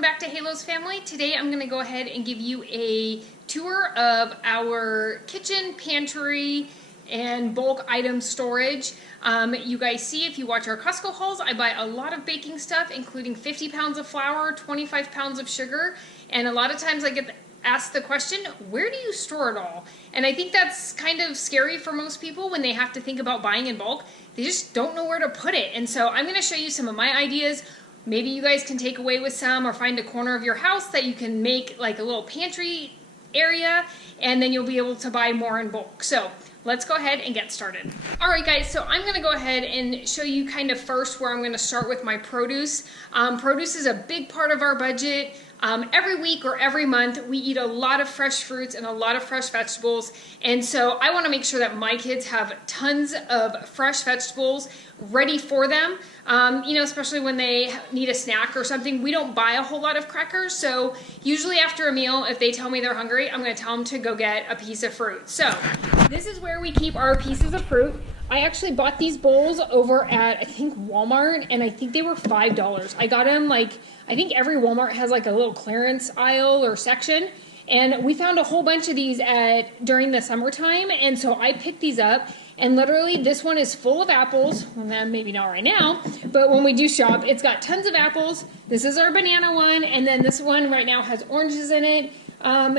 welcome back to Halo's family. Today I'm going to go ahead and give you a tour of our kitchen, pantry, and bulk item storage. You guys see, if you watch our Costco hauls, I buy a lot of baking stuff, including 50 pounds of flour, 25 pounds of sugar, and a lot of times I get asked the question, where do you store it all? And I think that's kind of scary for most people when they have to think about buying in bulk. They just don't know where to put it. And so I'm going to show you some of my ideas. Maybe you guys can take away with some, or find a corner of your house that you can make like a little pantry area, and then you'll be able to buy more in bulk. So let's go ahead and get started. All right, guys, so I'm gonna go ahead and show you kind of first where I'm gonna start with my produce. Produce is a big part of our budget. Every week or every month, we eat a lot of fresh fruits and a lot of fresh vegetables. And so I wanna make sure that my kids have tons of fresh vegetables ready for them. You know, especially when they need a snack or something. We don't buy a whole lot of crackers. So usually after a meal, if they tell me they're hungry, I'm gonna tell them to go get a piece of fruit. So this is where we keep our pieces of fruit. I actually bought these bowls over at, I think, Walmart, and I think they were $5. I got them, like, I think every Walmart has like a little clearance aisle or section, and we found a whole bunch of these during the summertime, and so I picked these up, and literally this one is full of apples. Well, maybe not right now, but when we do shop, it's got tons of apples. This is our banana one, and then this one right now has oranges in it,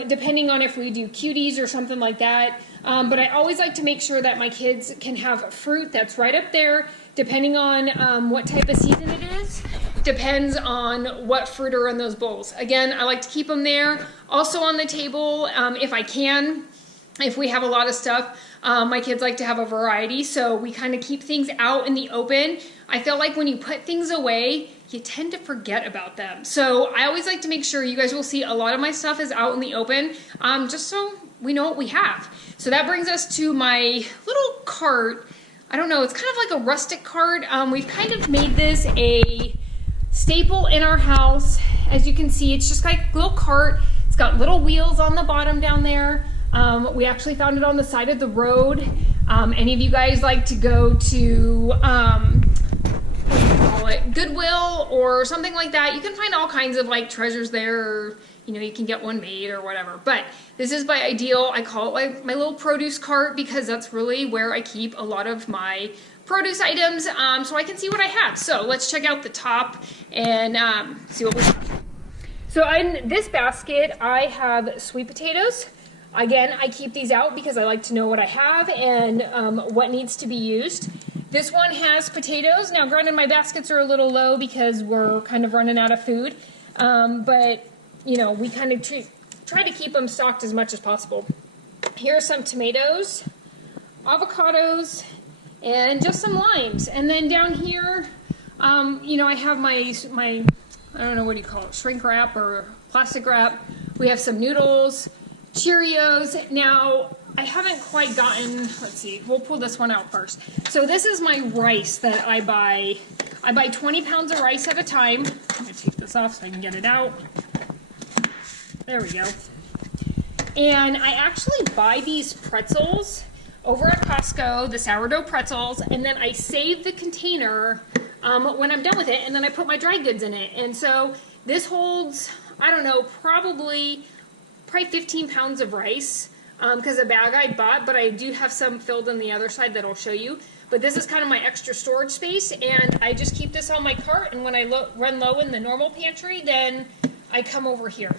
depending on if we do cuties or something like that. But I always like to make sure that my kids can have fruit that's right up there, depending on what type of season it is. Depends on what fruit are in those bowls. Again, I like to keep them there. Also on the table, if I can, if we have a lot of stuff, my kids like to have a variety, so we kind of keep things out in the open. I feel like when you put things away, you tend to forget about them. So I always like to make sure, you guys will see a lot of my stuff is out in the open, just so we know what we have. So that brings us to my little cart. I don't know, it's kind of like a rustic cart. We've kind of made this a staple in our house. As you can see, it's just like a little cart. It's got little wheels on the bottom down there. We actually found it on the side of the road. Any of you guys like to go to, what do you call it, Goodwill or something like that? You can find all kinds of like treasures there, or, you know, you can get one made or whatever. But this is by Ideal. I call it like my little produce cart because that's really where I keep a lot of my produce items, so I can see what I have. So let's check out the top and see what we have. So in this basket, I have sweet potatoes. Again, I keep these out because I like to know what I have and what needs to be used. This one has potatoes. Now, granted, my baskets are a little low because we're kind of running out of food, but you know, we kind of try to keep them stocked as much as possible. Here are some tomatoes, avocados, and just some limes. And then down here, you know, I have my I don't know, what do you call it, shrink wrap or plastic wrap. We have some noodles, Cheerios. Now, I haven't quite gotten, let's see, we'll pull this one out first. So this is my rice that I buy. I buy 20 pounds of rice at a time. I'm gonna take this off so I can get it out. There we go. And I actually buy these pretzels over at Costco, the sourdough pretzels, and then I save the container when I'm done with it, and then I put my dry goods in it. And so this holds, I don't know, probably 15 pounds of rice, because the bag I bought, but I do have some filled on the other side that I'll show you. But this is kind of my extra storage space, and I just keep this on my cart, and when I run low in the normal pantry, then I come over here.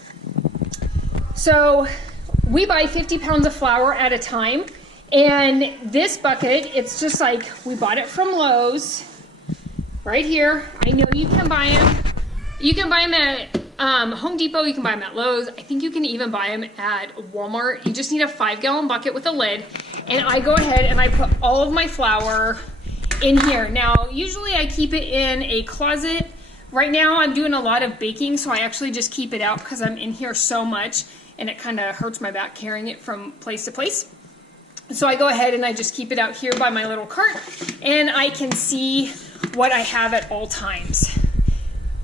So we buy 50 pounds of flour at a time, and this bucket, it's just like, we bought it from Lowe's, right here. I know you can buy them. You can buy them at Home Depot, you can buy them at Lowe's. I think you can even buy them at Walmart. You just need a 5-gallon bucket with a lid, and I go ahead and I put all of my flour in here. Now, usually I keep it in a closet. Right now I'm doing a lot of baking, so I actually just keep it out because I'm in here so much, and it kind of hurts my back carrying it from place to place. So I go ahead and I just keep it out here by my little cart, and I can see what I have at all times.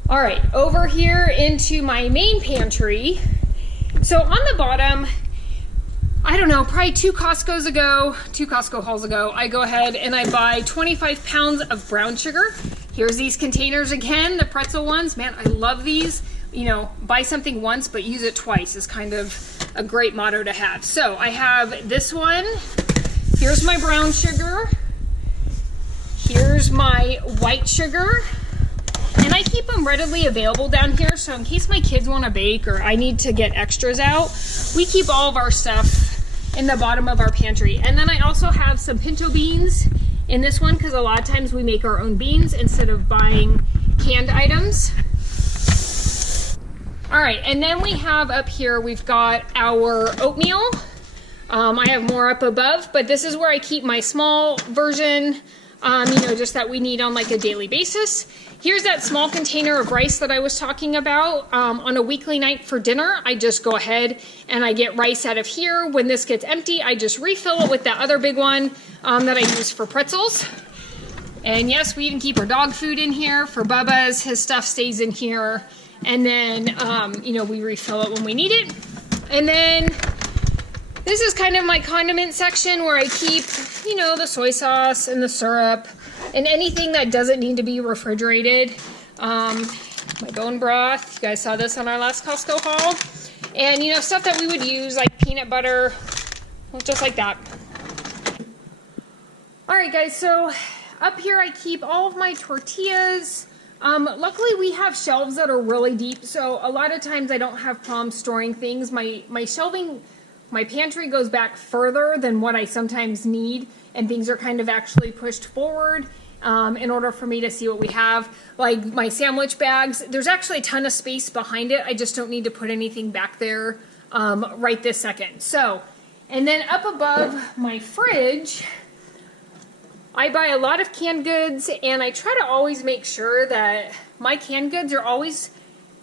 All right, over here into my main pantry. So on the bottom, I don't know, probably two Costco hauls ago, I go ahead and I buy 25 pounds of brown sugar. Here's these containers again, the pretzel ones. Man, I love these. you know, buy something once but use it twice is kind of a great motto to have. So I have this one. Here's my brown sugar. Here's my white sugar. And I keep them readily available down here, so in case my kids want to bake or I need to get extras out, we keep all of our stuff in the bottom of our pantry. And then I also have some pinto beans in this one because a lot of times we make our own beans instead of buying canned items. All right, and then we have up here, we've got our oatmeal. I have more up above, but this is where I keep my small version, you know, just that we need on like a daily basis. Here's that small container of rice that I was talking about. On a weekly night for dinner, I just go ahead and I get rice out of here. When this gets empty, I just refill it with that other big one that I use for pretzels. And yes, we even keep our dog food in here. For Bubba's, his stuff stays in here. And then, you know, we refill it when we need it. And then this is kind of my condiment section where I keep, you know, the soy sauce and the syrup and anything that doesn't need to be refrigerated. My bone broth, you guys saw this on our last Costco haul. And, you know, stuff that we would use like peanut butter, just like that. All right, guys, so up here I keep all of my tortillas. Luckily we have shelves that are really deep, so a lot of times I don't have problems storing things. My shelving, my pantry goes back further than what I sometimes need, and things are kind of actually pushed forward in order for me to see what we have. Like my sandwich bags, there's actually a ton of space behind it. I just don't need to put anything back there right this second. So, and then up above my fridge, I buy a lot of canned goods, and I try to always make sure that my canned goods are always,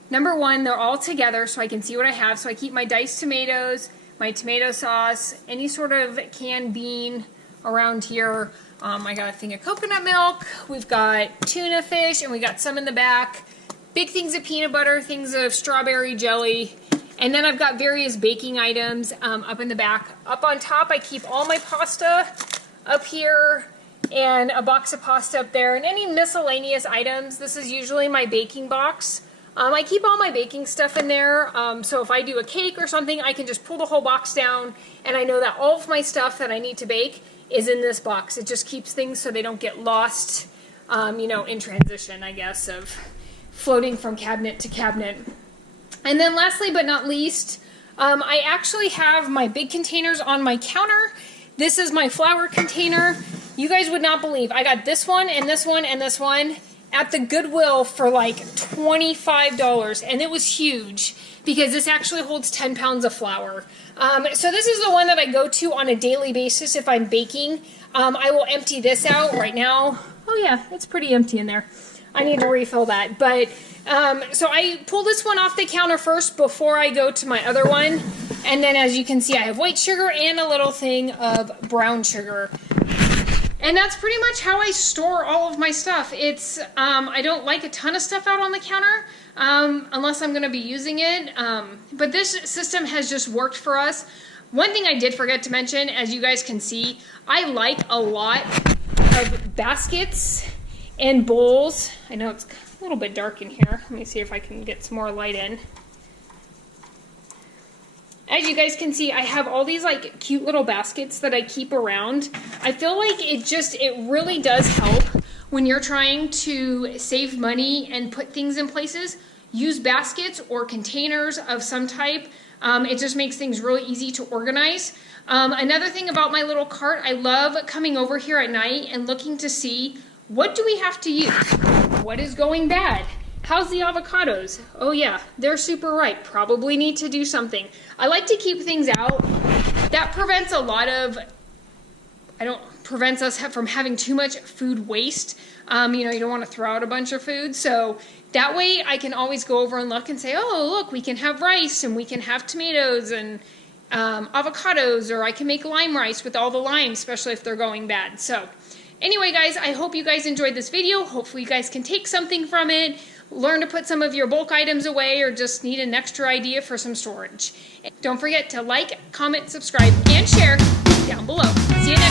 number one, they're all together so I can see what I have. So I keep my diced tomatoes, my tomato sauce, any sort of canned bean around here. I got a thing of coconut milk, we've got tuna fish, and we got some in the back. Big things of peanut butter, things of strawberry jelly, and then I've got various baking items up in the back. Up on top, I keep all my pasta up here, and a box of pasta up there, and any miscellaneous items. This is usually my baking box. I keep all my baking stuff in there, so if I do a cake or something, I can just pull the whole box down, and I know that all of my stuff that I need to bake is in this box. It just keeps things so they don't get lost, you know, in transition, I guess, of floating from cabinet to cabinet. And then lastly but not least, I actually have my big containers on my counter. This is my flour container. You guys would not believe, I got this one and this one and this one at the Goodwill for like $25, and it was huge because this actually holds 10 pounds of flour. So this is the one that I go to on a daily basis if I'm baking. I will empty this out right now. Oh yeah, it's pretty empty in there. I need to refill that. But so I pull this one off the counter first before I go to my other one. And then as you can see, I have white sugar and a little thing of brown sugar. And that's pretty much how I store all of my stuff. It's, I don't like a ton of stuff out on the counter unless I'm going to be using it. But this system has just worked for us. One thing I did forget to mention, as you guys can see, I like a lot of baskets and bowls. I know it's a little bit dark in here. Let me see if I can get some more light in. As you guys can see, I have all these like cute little baskets that I keep around. I feel like it really does help when you're trying to save money and put things in places. Use baskets or containers of some type. It just makes things really easy to organize. Another thing about my little cart, I love coming over here at night and looking to see, what do we have to use? What is going bad? How's the avocados? Oh yeah, they're super ripe. Probably need to do something. I like to keep things out. That prevents a lot of, prevents us from having too much food waste. You know, you don't want to throw out a bunch of food. So that way I can always go over and look and say, oh, look, we can have rice and we can have tomatoes and avocados, or I can make lime rice with all the limes, especially if they're going bad. So anyway, guys, I hope you guys enjoyed this video. Hopefully you guys can take something from it. Learn to put some of your bulk items away, or just need an extra idea for some storage. Don't forget to like, comment, subscribe, and share down below. See you next time.